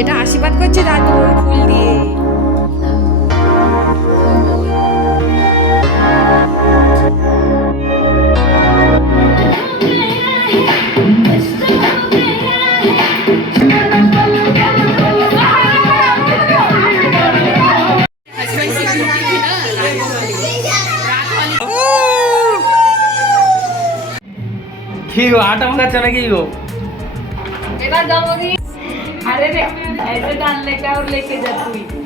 এটা আশীর্বাদ করছে দাদু ফুল দিয়ে। কি গো আটা মাখাচ্ছে নাকি গো? এবার अरे ऐसे डालने का और लेके जा तू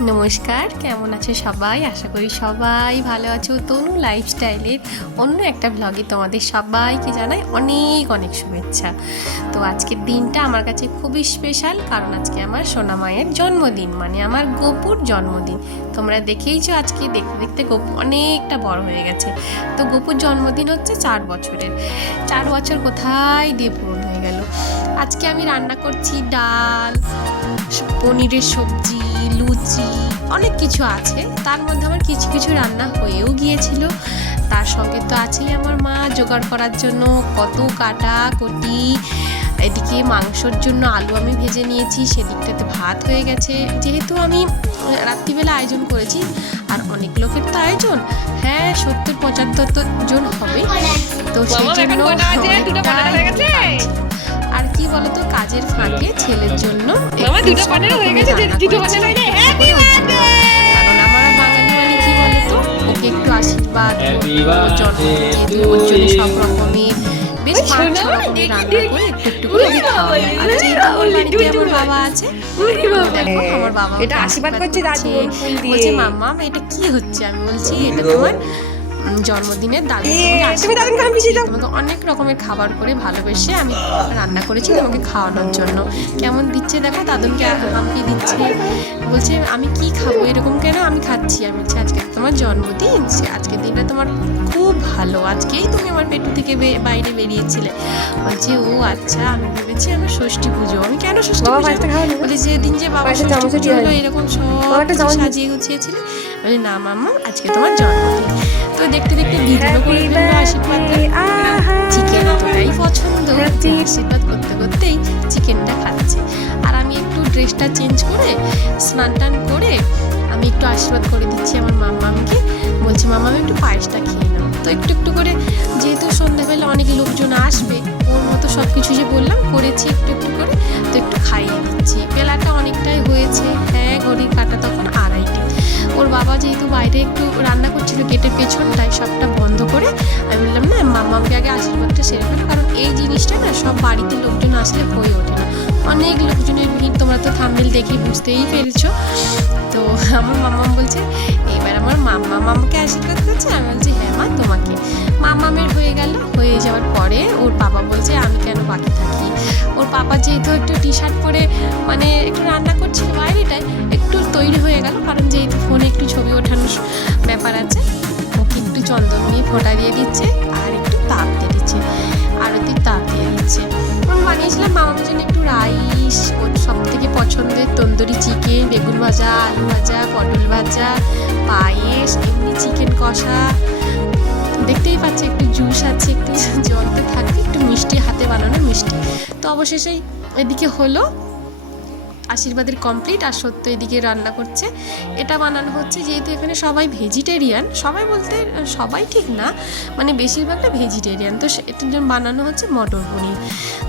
নমস্কার, কেমন আছো সবাই? আশা করি সবাই ভালো আছো। তনু লাইফস্টাইলের অন্য একটা ব্লগে তোমাদের সবাইকে জানাই অনেক অনেক শুভেচ্ছা। তো আজকের দিনটা আমার কাছে খুবই স্পেশাল কারণ আজকে আমার সোনা মায়ের জন্মদিন মানে আমার গোপুর জন্মদিন। তোমরা দেখেইছো আজকে দেখতে দেখতে গোপু অনেকটা বড় হয়ে গেছে। তো গোপুর জন্মদিন হচ্ছে চার বছরের। চার বছর কোথায় দিয়ে পূরণ হয়ে গেল? আজকে আমি রান্না করছি ডাল, পনিরের সবজি লুচি অনেক কিছু আছে। তার মধ্যে আমার কিছু কিছু রান্না হয়েও গিয়েছিল। তার সঙ্গে তো আছেই আমার মা জোগাড় করার জন্য কত কাটা কটি এদিকে মাংসর জন্য আলু আমি ভেজে নিয়েছি সেদিকটাতে ভাত হয়ে গেছে। যেহেতু আমি রাত্রিবেলা আয়োজন করেছি আর অনেক লোকের তো আয়োজন হ্যাঁ সত্তর পঁচাত্তর তো জন হবে। তো সেই জন্য বলতো কাজের ফাঁকে ছেলের জন্য হয়ে হয়ে কারণ আমার বাঙালি মানে কি বলতো? ওকে একটু আশীর্বাদ জন্মদিন ওর জন্য সব রকমের বেশ পাঁচ রকমের রান্না করে একটু একটু করে খাওয়াই। আর যেহেতু আমার বাবা আছে। আমার বাবা এটা আশীর্বাদ করছে দাদু। বলছে মাম্মা এটা কি হচ্ছে? আমি বলছি এটা তোমার জন্মদিনের দাদু তোমাকে অনেক রকমের খাবার করে ভালোবেসে আমি রান্না করেছি তোমাকে খাওয়ানোর জন্য। কেমন দিচ্ছে দেখো দাদুকে হাঁপিয়ে দিচ্ছে। বলছে আমি কি খাব? এরকম কেন আমি খাচ্ছি? আমি বলছি আজকে তোমার জন্মদিন সে আজকের দিনটা তোমার খুব ভালো। আজকেই তুমি আমার পেটু থেকে বাইরে বেরিয়েছিলে। বলছে ও আচ্ছা আমি ভেবেছি আমার ষষ্ঠী পুজো। আমি কেন ষষ্ঠী পুজো? বলে যেদিন যে বাবা ষষ্ঠী পুজো এরকম সব। সাজিয়ে গুছিয়েছিলে। বলে না মাম্মা আজকে তোমার জন্মদিন। তো দেখতে দেখতে দিদিও করে ফেলল আশীর্বাদ birthday, আহা। চিকেন এতটাই পছন্দ। আশীর্বাদ করতে করতেই চিকেনটা খাচ্ছে। আর আমি একটু ড্রেসটা চেঞ্জ করে স্নান টান করে আমি একটু আশীর্বাদ করে দিচ্ছি আমার মাম্মামকে। বলছি মাম্মা আমি একটু পায়েসটা খেয়ে নাও। তো একটু একটু করে যেহেতু সন্ধ্যাবেলা অনেক লোকজন আসবে ওর মতো সব কিছু যে বললাম করেছি একটু একটু করে তো একটু খাইয়ে দিচ্ছি বেলাটা অনেকটাই হয়েছে। হ্যাঁ ঘড়ির কাটা তখন আড়াইটে। ওর বাবা যেহেতু বাইরে একটু রান্না করছিল গেটের পেছনটায় সবটা বন্ধ করে আমি বললাম, না, মামাকে আগে আশীর্বাদটা সেরে ফেলো কারণ এই জিনিসটা না সব বাড়িতে লোকজন আসলে হয়ে ওঠে না। অনেক লোকজনের ভিড় তোমরা তো থাম্বেল দেখে বুঝতেই পেরেছ। তো আমার মামাম বলছে, এবার আমার মাম্মা মামাকে আশীর্বাদ করছে আমি বলছি হ্যাঁ মা, তোমাকে। মামামের হয়ে গেল। হয়ে যাওয়ার পরে ওর বাবা বলছে, আমি কেন বাকি থাকি? ওর পাপা যেহেতু একটু টি শার্ট পরে মানে একটু রান্না করছিল বাইরেটায়, একটু তৈরি হয়ে গেল। কারণ যেহেতু ফোনে একটু ছবি ওঠানোর ব্যাপার আছে, ওকে একটু চন্দন দিয়ে ফোঁটা দিয়ে দিচ্ছে আর একটু তাপ দিয়ে দিচ্ছে। আরতির তাপ দিয়ে দিচ্ছে আমি বানিয়েছিলাম মামার জন্য একটু রাইস, ওর সব থেকে পছন্দের তন্দুরি চিকেন, বেগুন ভাজা, আলু ভাজা, পটল ভাজা, পায়েস, এমনি চিকেন কষা। দেখতেই পাচ্ছি একটু জুস আছে, একটু জল তো থাকবে, একটু মিষ্টি, হাতে বানানো মিষ্টি। তো অবশেষে এদিকে হলো আশীর্বাদের কমপ্লিট আর সত্য এদিকে রান্না করছে। এটা বানানো হচ্ছে যেহেতু এখানে সবাই ভেজিটেরিয়ান সবাই বলতে সবাই ঠিক না মানে বেশিরভাগটা ভেজিটেরিয়ান তো এটার জন্য বানানো হচ্ছে মটর পনির।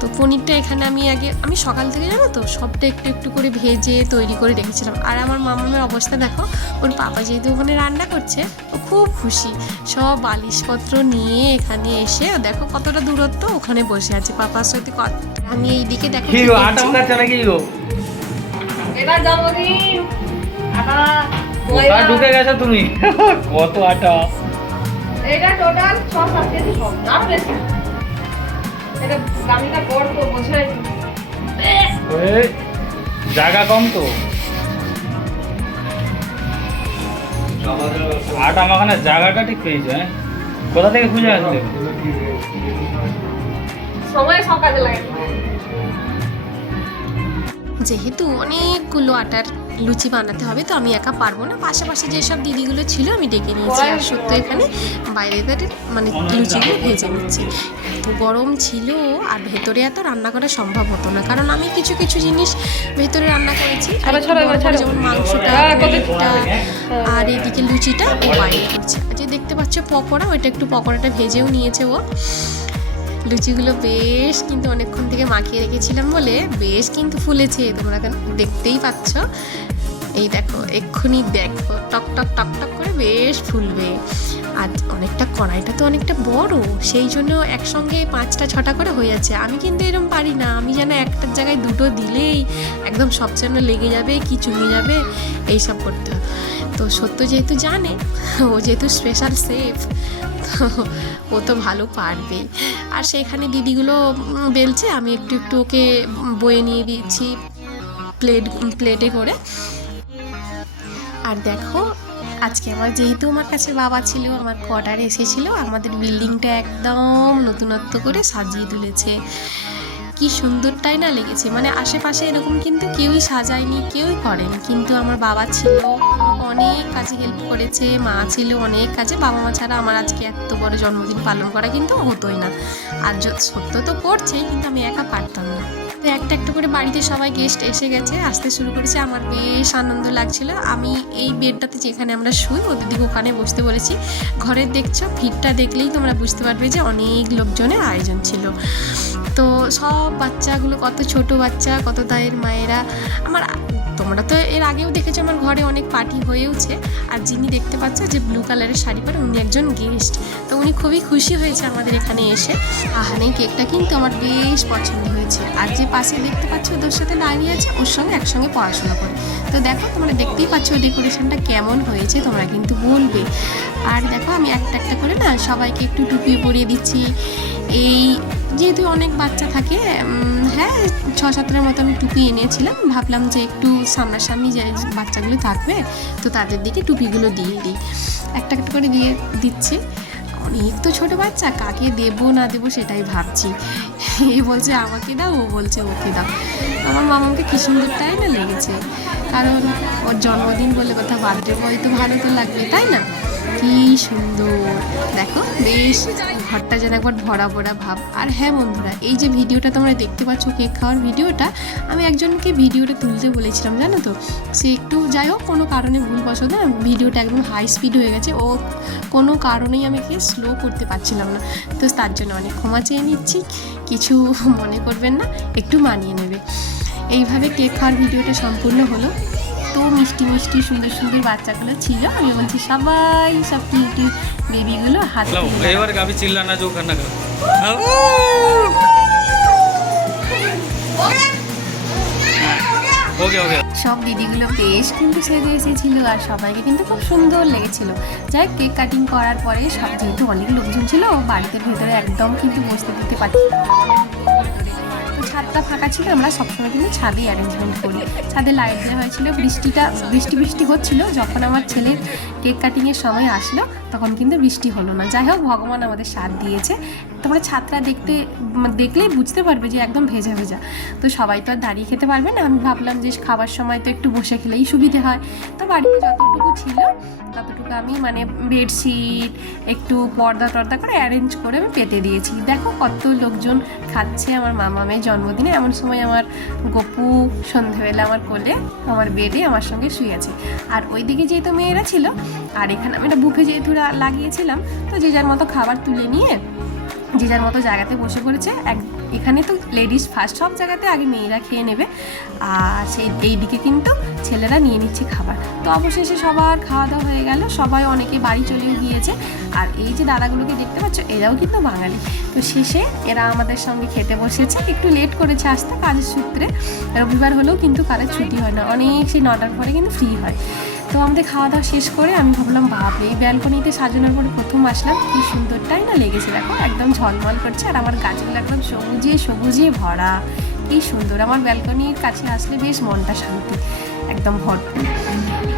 তো পনিরটা এখানে আমি আগে আমি সকাল থেকে জানো তো সবটা একটু একটু করে ভেজে তৈরি করে রেখেছিলাম। আর আমার মামামের অবস্থা দেখো ওর পাপা যেহেতু ওখানে রান্না করছে ও খুব খুশি। সব বালিশপত্র নিয়ে এখানে এসে দেখো কতটা দূরত্ব ওখানে বসে আছে। পাপার সাথে কত আমি এইদিকে দেখো এবার জন্মদিন কোথায় ঢুকে গেছো তুমি। কত আটা। এটা টোটাল ছ সাত কেজি সব। না বেশি এটা গামিটা বড় তো বোঝে জায়গা কম তো। আটা মাখানোর জায়গাটা ঠিক পেয়েছে হ্যাঁ? কোথা থেকে খুঁজে আসলে? সময় সব কাজে লাগে। যেহেতু অনেকগুলো আটার লুচি বানাতে হবে তো আমি একা পারব না। পাশাপাশি যেসব দিদিগুলো ছিল আমি ডেকে নিয়েছি। আর সত্য এখানে বাইরে বাইরে মানে লুচিগুলো ভেজে নিচ্ছি। এত গরম ছিল আর ভেতরে এত রান্না করা সম্ভব হতো না। কারণ আমি কিছু কিছু জিনিস ভেতরে রান্না করেছি। বড় যেমন মাংসটা হ্যাঁ, কত- পনিরটা, আর এদিকে লুচিটা ও বাইরে করছে। আর যে দেখতে পাচ্ছ পকোড়া ওইটা একটু পকোড়াটা ভেজেও নিয়েছে ও। লুচিগুলো বেশ অনেকক্ষণ থেকে মাখিয়ে রেখেছিলাম বলে বেশ কিন্তু ফুলেছে, তোমরা দেখতেই পাচ্ছ। এই দেখো, এক্ষুনি দেখো, টক টক টক টক করে বেশ ফুলবে। আর অনেকটা কড়াইটা তো অনেকটা বড়, সেই জন্য একসঙ্গে পাঁচটা ছটা করে হয়ে যাচ্ছে। আমি কিন্তু এরকম পারি না, আমি যেন একটার জায়গায় দুটো দিলেই একদম সব যেন লেগে যাবে, কি চুমে যাবে, এইসব করতে তো সত্য যেহেতু জানে, ও যেহেতু স্পেশাল সেফ ও তো ভালো পারবে। আর সেখানে দিদিগুলো বেলছে, আমি একটু একটু ওকে বয়ে নিয়ে দিয়েছি প্লেট প্লেটে করে। আর দেখো, আজকে আমার যেহেতু আমার কাছে বাবা ছিল, আমার কোয়ার্টার এসেছিল, আমাদের বিল্ডিংটা একদম নতুনত্ব করে সাজিয়ে তুলেছে। কি সুন্দরটাই না লেগেছে? মানে আশেপাশে এরকম কিন্তু কেউই সাজায়নি, কেউই করেনি। কিন্তু আমার বাবা ছিল অনেক কাজে হেল্প করেছে, মা ছিল অনেক কাজে, বাবা মা ছাড়া আমার আজকে এত বড় জন্মদিন পালন করা কিন্তু হতোই না। আর সত্য তো করছেই কিন্তু আমি একা পারতাম না। তো একটা একটা করে বাড়িতে সবাই গেস্ট এসে গেছে, আসতে শুরু করেছে, আমার বেশ আনন্দ লাগছিল। আমি এই বেডটাতে যেখানে আমরা শুই, ওদের দিকে ওখানে বসতে বলেছি। ঘরের দেখছ, ভিড়টা দেখলেই তোমরা বুঝতে পারবে যে অনেক লোকজনের আয়োজন ছিল। তো সব বাচ্চাগুলো, কত ছোট বাচ্চা, কত দায়ের মায়েরা, আমার তোমরা তো এর আগেও দেখেছ আমার ঘরে অনেক পার্টি হয়েওছে। আর যিনি দেখতে পাচ্ছ যে ব্লু কালারের শাড়ি পরে উনি একজন গেস্ট তো উনি খুবই খুশি হয়েছে আমাদের এখানে এসে। আহানে কেকটা কিন্তু আমার বেশ পছন্দ হয়েছে। আর যে পাশে দেখতে পাচ্ছ ওদের সাথে দাঁড়িয়ে আছে, ওর সঙ্গে একসঙ্গে পড়াশোনা করে। তো দেখো, তোমরা দেখতেই পাচ্ছ ডেকোরেশনটা কেমন হয়েছে, তোমরা কিন্তু বলবে। আর দেখো, আমি একটা একটা করে না সবাইকে একটু টুপি পরিয়ে দিচ্ছি। এই যেহেতু অনেক বাচ্চা থাকে হ্যাঁ ছ সাতটার মতো আমি টুপি এনেছিলাম। ভাবলাম যে একটু সামনাসামনি যে বাচ্চাগুলো থাকবে, তো তাদের দিকে টুপিগুলো দিয়ে দিই। একটা একটা করে দিয়ে দিচ্ছি। অনেক তো ছোটো বাচ্চা, কাকে দেবো, না দেবো সেটাই ভাবছি। এ বলছে, আমাকে দাও। ও বলছে, ওকে দাও। আমার মামাকে কি সুন্দরটাই না লেগেছে। কারণ ওর জন্মদিন বলে কথা, বার্থডে বয় তো ভালো তো লাগবে, তাই না? কি সুন্দর। দেখো, বেশ ঘরটা যেন একবার ভরা ভরা ভাব। আর হ্যাঁ বন্ধুরা, এই যে ভিডিওটা তোমরা দেখতে পাচ্ছ, কেক খাওয়ার ভিডিওটা, আমি একজনকে ভিডিওটা তুলতে বলেছিলাম, জানো তো? সে একটু যাই হোক, কোনো কারণে ভুলবশত না ভিডিওটা একদম হাই স্পিড হয়ে গেছে। ও কোনো কারণেই আমাকে স্লো করতে পারছিলাম না। তো তার জন্য অনেক ক্ষমা চেয়ে নিচ্ছি, কিছু মনে করবেন না, একটু মানিয়ে নেবে। এইভাবে কেক খাওয়ার ভিডিওটা সম্পূর্ণ হলো। এত মিষ্টি মিষ্টি সুন্দর সুন্দর বাচ্চাগুলো ছিল। আমি বলছি সবাই সব কিউটি বেবিগুলো হাত এবার গাবি চিল্লানা জো না সব দিদিগুলো বেশ কিন্তু সেজে এসেছিল আর সবাইকে কিন্তু খুব সুন্দর লেগেছিল। যাই কেক কাটিং করার পরে সব যেহেতু অনেক লোকজন ছিল বাড়িতে ভেতরে একদম কিন্তু বসতে দিতে পারছিল ছাদটা ফাঁকা ছিল, আমরা সবসময় কিন্তু ছাদেই অ্যারেঞ্জমেন্ট করি। ছাদে লাইট দেওয়া হয়েছিল, বৃষ্টিটা, বৃষ্টি বৃষ্টি হচ্ছিল, যখন আমার ছেলের কেক কাটিংয়ের সময় আসলো, তখন কিন্তু বৃষ্টি হলো না। যাই হোক, ভগবান আমাদের সাথ দিয়েছে। তোমরা ছাদটা দেখতে, দেখলেই বুঝতে পারবে যে একদম ভেজা ভেজা। তো সবাই তো আর দাঁড়িয়ে খেতে পারবে না। আমি ভাবলাম যে খাবার সময় তো একটু বসে খেলেই সুবিধে হয়। তো বাড়িতে যতটুকু ছিল, ততটুকু আমি মানে বেডশিট, একটু পর্দা টর্দা করে অ্যারেঞ্জ করে আমি পেতে দিয়েছি। দেখো কত লোকজন খাচ্ছে আমার মামামের জন্মদিনে। এমন সময় আমার গপু সন্ধেবেলা আমার কোলে, আমার বেডে আমার সঙ্গে শুয়ে আছে। আর ওইদিকে যেহেতু মেয়েরা ছিল, আর এখানে আমি একটা বুফে যেহেতু লাগিয়েছিলাম, তো যে যার মতো খাবার তুলে নিয়ে যে যার মতো জায়গাতে বসে পড়েছে। এক, এখানে তো লেডিস ফার্স্ট সব জায়গাতে আগে মেয়েরা খেয়ে নেবে। আর সেই এই দিকে কিন্তু ছেলেরা নিয়ে নিচ্ছে খাবার। তো অবশেষে সবার খাওয়া দাওয়া হয়ে গেল, সবাই অনেকে বাড়ি চলেও গিয়েছে। আর এই যে দাদাগুলোকে দেখতে পাচ্ছ, এরাও কিন্তু বাঙালি। তো শেষে এরা আমাদের সঙ্গে খেতে বসেছে। একটু লেট করেছে আসতে, কাজের সূত্রে। রবিবার হলেও কিন্তু কারের ছুটি হয় না। অনেক সেই নটার পরে কিন্তু ফ্রি হয়। তো আমাদের খাওয়া দাওয়া শেষ করে আমি ভাবলাম, বাপরে, এই ব্যালকনিতে সাজানোর পরে প্রথম আসলাম, কি সুন্দরটাই না লেগেছে, দেখো, একদম ঝলমল করছে, আর আমার গাছগুলো একদম সবুজে সবুজে ভরা, কি সুন্দর, আমার ব্যালকনির কাছে আসলে বেশ মনটা শান্তি, একদম ভরপুর।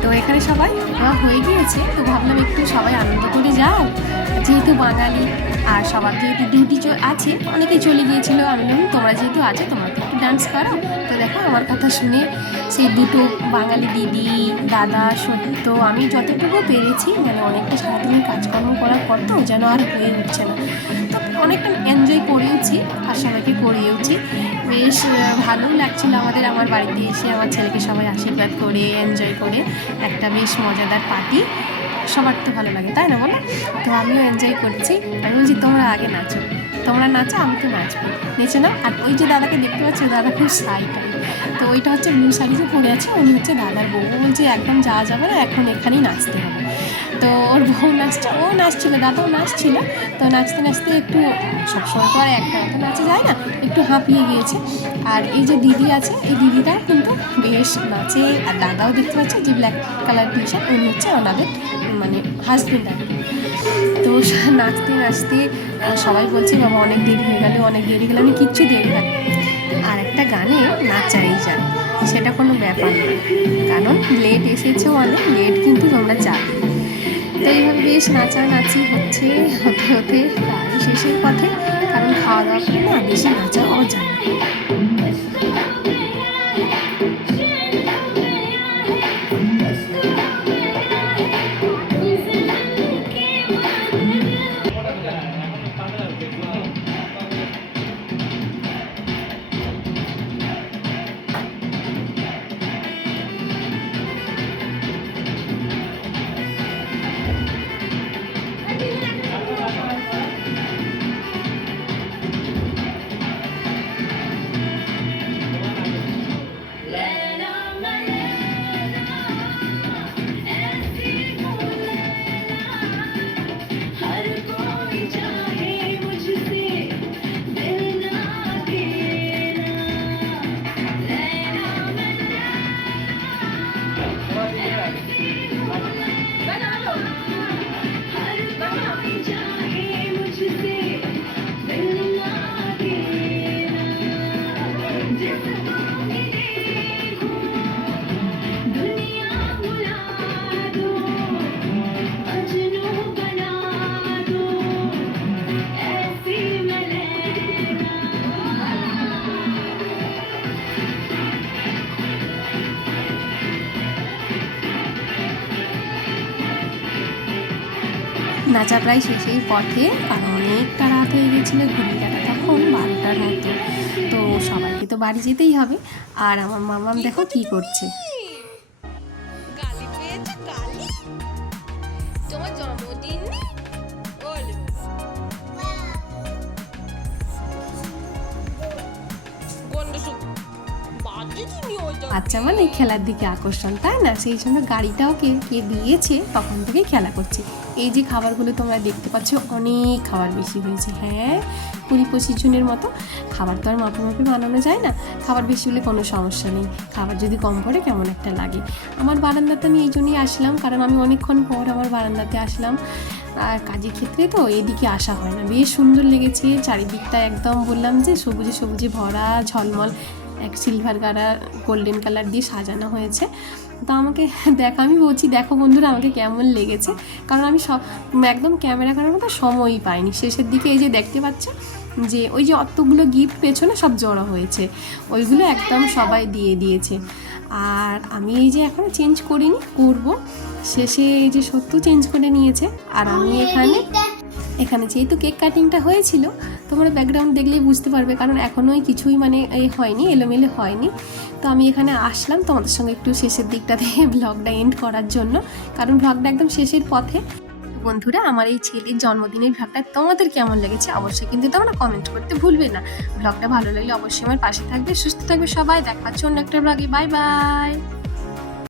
তো এখানে সবাই হয়ে গিয়েছে, তো ভাবলাম একটু সবাই আনন্দ করে যাও, যেহেতু বাঙালি, আর সবার যেহেতু ডিউটি আছে, অনেকেই চলে গিয়েছিল আমি তোমরা যেহেতু আছো, তোমরা তো একটু ডান্স করো, তো দেখো, আমার কথা শুনে সেই দুটো বাঙালি দিদি, দাদা, সত্য, আমি যতটুকু পেরেছি মানে অনেকটা সারাদিন কাজকর্ম করার পর তো যেন আর হয়ে উঠছে না। তো অনেকটা এনজয় করেওছি আর সবাইকে করিয়েওছি। বেশ ভালোও লাগছিল আমাদের আমার বাড়িতে এসে আমার ছেলেকে সবাই আশীর্বাদ করে এনজয় করে একটা বেশ মজাদার পার্টি সবার তো ভালো লাগে, তাই না বলো? তো আমিও এনজয় করছি। আমি বলছি, তোমরা আগে নাচো, তোমরা নাচো, আমি তো নাচবো। নেচে না আর ওই যে দাদাকে দেখতে পাচ্ছি, দাদা খুব সাই টাই তো ওইটা হচ্ছে ব্লু শাড়ি যে পরে আছে, উনি হচ্ছে দাদার বউ। ও বলছে একদম যাওয়া যাবে না এখন এখানেই নাচতে হবে। তো ওর বউ নাচছে, ও নাচছিল, দাদাও নাচছিল। তো নাচতে নাচতে একটু সবসময় তো আর একটা মতো নাচে যায় না, একটু হাঁপিয়ে গিয়েছে। আর এই যে দিদি আছে, এই দিদিটাও কিন্তু বেশ নাচে। আর দাদাও দেখতে পাচ্ছে যে ব্ল্যাক কালার টি শার্ট উনি হচ্ছে ওনাদের মানে হাজবেন্ড আর তো নাচতে নাচতে সবাই বলছে, বাবা, অনেক দেরি হয়ে গেল, অনেক দেরি গেল। আমি কিচ্ছু দেরি হয় আর একটা গানে নাচাই যায়। সেটা কোনো ব্যাপার না। কারণ লেট এসেছে অনেক লেট কিন্তু তোমরা যাবে। তো এইভাবে বেশ নাচানাচি হচ্ছে, হতে হতে শেষের পথে। কারণ খাওয়া দাওয়া করে না, বেশি নাচা হওয়া নাচা প্রায় শেষেই পথে আর অনেকটা রাত হয়ে গেছিল ঘুরে কাটা তখন বারোটার মতো। তো সবাইকে তো বাড়ি যেতেই হবে। আর আমার মামাম দেখো কি করছে। বাচ্চা মানে খেলার দিকে আকর্ষণ, তাই না? সেই জন্য গাড়িটাও কে কে দিয়েছে, তখন থেকেই খেলা করছে। এই যে খাবারগুলো তোমরা দেখতে পাচ্ছ, অনেক খাবার বেশি হয়েছে। হ্যাঁ কুড়ি পঁচিশ জনের মতো খাবার তো আর মাপে মাপে বানানো যায় না। খাবার বেশি হলে কোনো সমস্যা নেই। খাবার যদি কম পড়ে, কেমন একটা লাগে। আমার বারান্দাতে আমি এই জন্যই আসলাম, কারণ আমি অনেকক্ষণ পর আমার বারান্দাতে আসলাম। আর কাজের ক্ষেত্রে তো এদিকে আসা হয় না। বেশ সুন্দর লেগেছে, চারিদিকটা একদম বললাম যে সবুজে সবুজে ভরা, ঝলমল। এক সিলভার কালার গোল্ডেন কালার দিয়ে সাজানো হয়েছে। তো আমাকে দেখ আমি বলছি দেখো বন্ধুরা আমাকে কেমন লেগেছে। কারণ আমি সব একদম ক্যামেরা করার মতো সময়ই পাইনি। শেষের দিকে এই যে দেখতে পাচ্ছ যে ওই যে অতগুলো গিফট পেছনে সব জড়ো হয়েছে। ওইগুলো একদম সবাই দিয়ে দিয়েছে। আর আমি এই যে এখনও চেঞ্জ করিনি করব। শেষে এই যে সত্য চেঞ্জ করে নিয়েছে। আর আমি এখানে এখানে যেহেতু কেক কাটিংটা হয়েছিল, তোমরা ব্যাকগ্রাউন্ড দেখলেই বুঝতে পারবে, কারণ এখনোই কিছুই মানে এই হয়নি, এলোমেলো হয়নি। তো আমি এখানে আসলাম তোমাদের সঙ্গে একটু শেষের দিকটাতে ব্লগটা এন্ড করার জন্য, কারণ ব্লগটা একদম শেষের পথে। বন্ধুরা, আমার এই ছেলের জন্মদিনের ব্লগটা তোমাদের কেমন লেগেছে অবশ্যই কিন্তু তোমরা কমেন্ট করতে ভুলবে না। ব্লগটা ভালো লাগলে অবশ্যই আমার পাশে থাকবে, সুস্থ থাকবে সবাই, দেখা হচ্ছে অন্য একটা ব্লগে বাই বাই